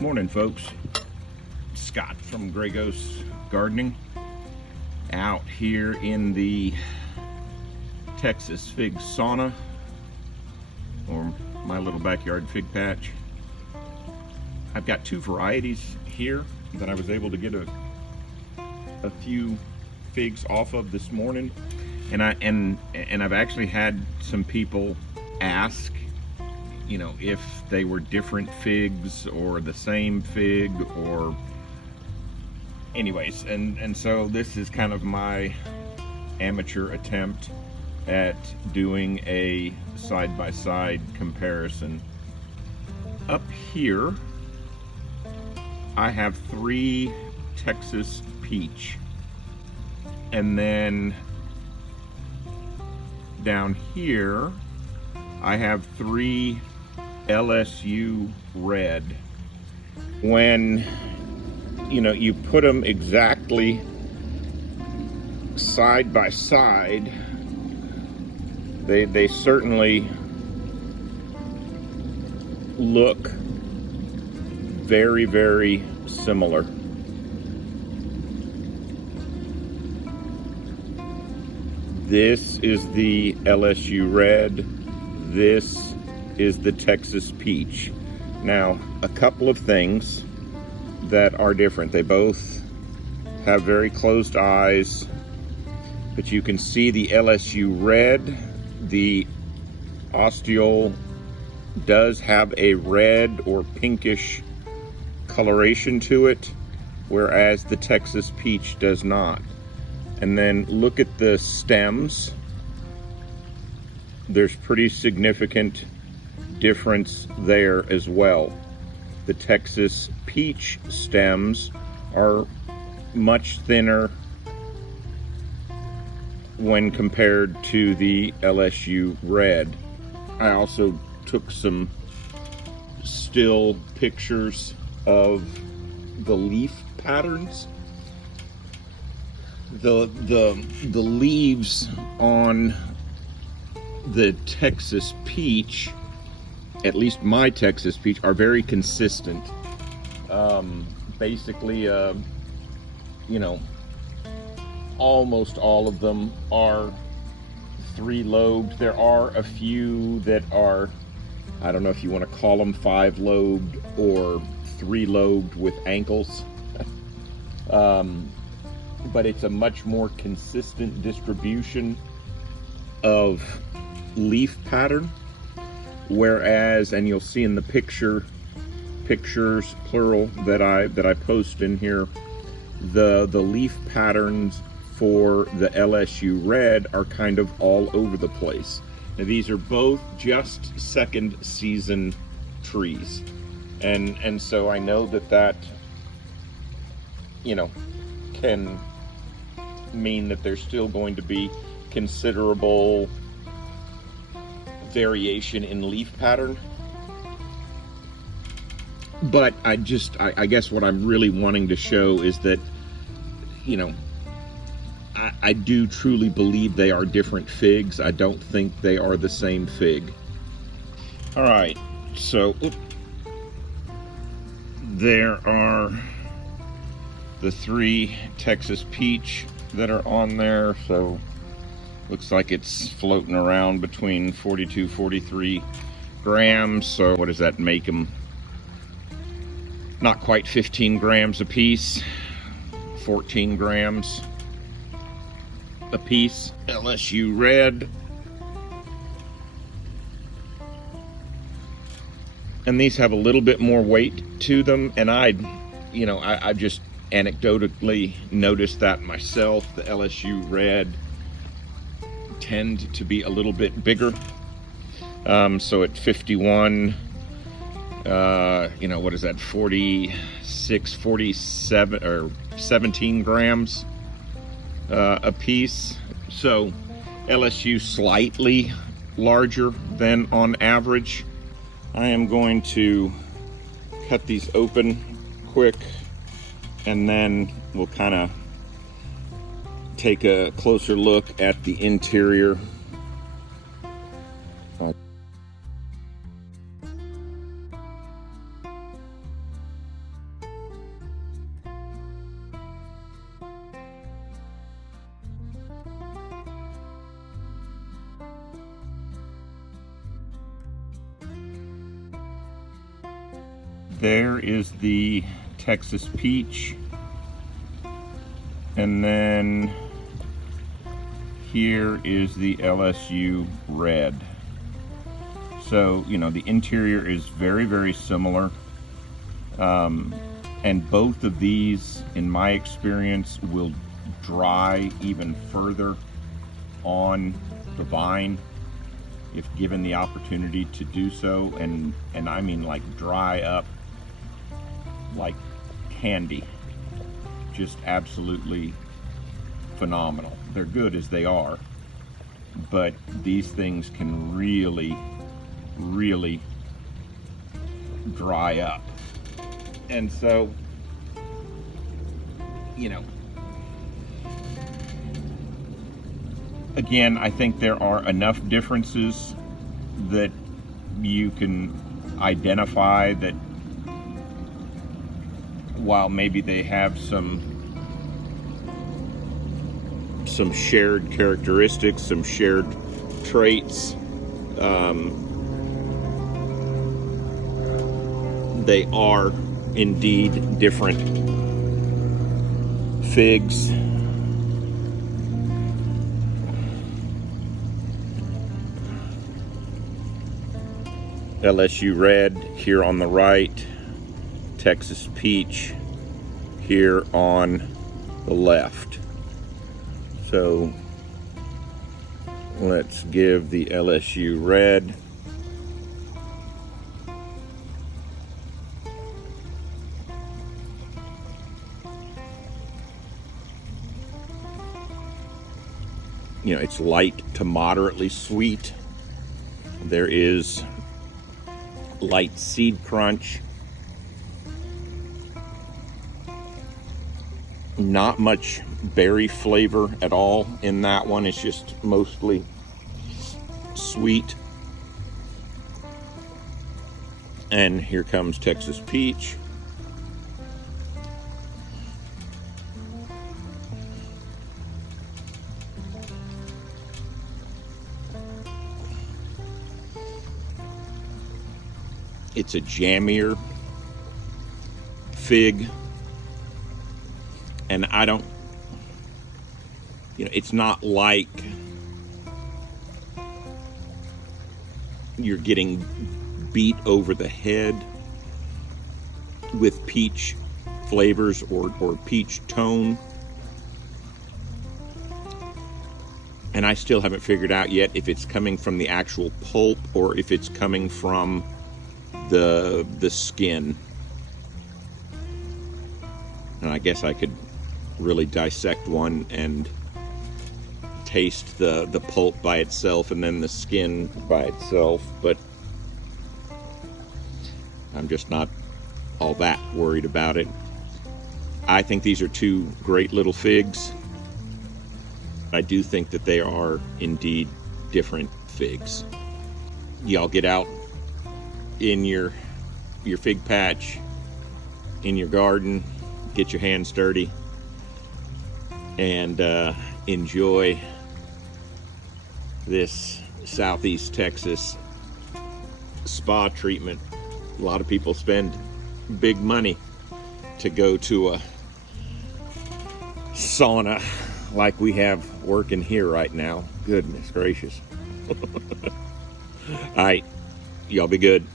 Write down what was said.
Morning, folks. Scott from Grey Ghost Gardening out here in the Texas fig sauna, or my little backyard fig patch. I've got two varieties here that I was able to get a few figs off of this morning, and I've actually had some people ask, you know, if they were different figs or the same fig, or anyways, and so this is kind of my amateur attempt at doing a side-by-side comparison. Up here I have 3 Texas peach, and then down here I have 3 LSU Red. When you put them exactly side by side, they certainly look very, very similar. This is the LSU Red. This is the Texas Peach. Now, a couple of things that are different. They both have very closed eyes, but you can see the LSU Red, the ostiole does have a red or pinkish coloration to it, whereas the Texas Peach does not. And then look at the stems. There's pretty significant difference there as well. The Texas Peach stems are much thinner when compared to the LSU Red. I also took some still pictures of the leaf patterns. The leaves on the Texas Peach, at least my Texas Peach, are very consistent. Basically, almost all of them are 3-lobed. There are a few that are, I don't know if you want to call them 5-lobed or 3-lobed with ankles. But it's a much more consistent distribution of leaf pattern. Whereas, and you'll see in the pictures plural that I post in here, the leaf patterns for the LSU Red are kind of all over the place. Now, these are both just second season trees, and so I know that can mean that there's still going to be considerable variation in leaf pattern. But I guess what I'm really wanting to show is that, I do truly believe they are different figs. I don't think they are the same fig. All right, so there are the 3 Texas Peach that are on there. So looks like it's floating around between 42, 43 grams. So what does that make them? Not quite 15 grams a piece, 14 grams a piece. LSU Red. And these have a little bit more weight to them, and I just anecdotally noticed that myself. The LSU Red tend to be a little bit bigger. So at 51, what is that, 46, 47, or 17 grams a piece. So LSU slightly larger than on average. I am going to cut these open quick, and then we'll kind of take a closer look at the interior. there is the Texas peach, and then here is the LSU Red. So, you know, the interior is very, very similar. And both of these, in my experience, will dry even further on the vine if given the opportunity to do so. And I mean like dry up like candy. Just absolutely phenomenal. They're good as they are, but these things can really, really dry up. And so, you know, again, I think there are enough differences that you can identify that while maybe they have some shared characteristics, some shared traits, they are indeed different figs. LSU Red here on the right, Texas Peach here on the left. So let's give the LSU Red it's light to moderately sweet. There is light seed crunch. Not much berry flavor at all in that one. It's just mostly sweet. And here comes Texas Peach. It's a jammier fig, and I don't, it's not like you're getting beat over the head with peach flavors or peach tone. And I still haven't figured out yet if it's coming from the actual pulp or if it's coming from the skin. And I guess I could really dissect one and taste the pulp by itself and then the skin by itself, but I'm just not all that worried about it. I think these are two great little figs. I do think that they are indeed different figs. Y'all get out in your fig patch, in your garden, get your hands dirty, and enjoy this Southeast Texas spa treatment. A lot of people spend big money to go to a sauna like we have working here right now. Goodness gracious. All right, y'all be good.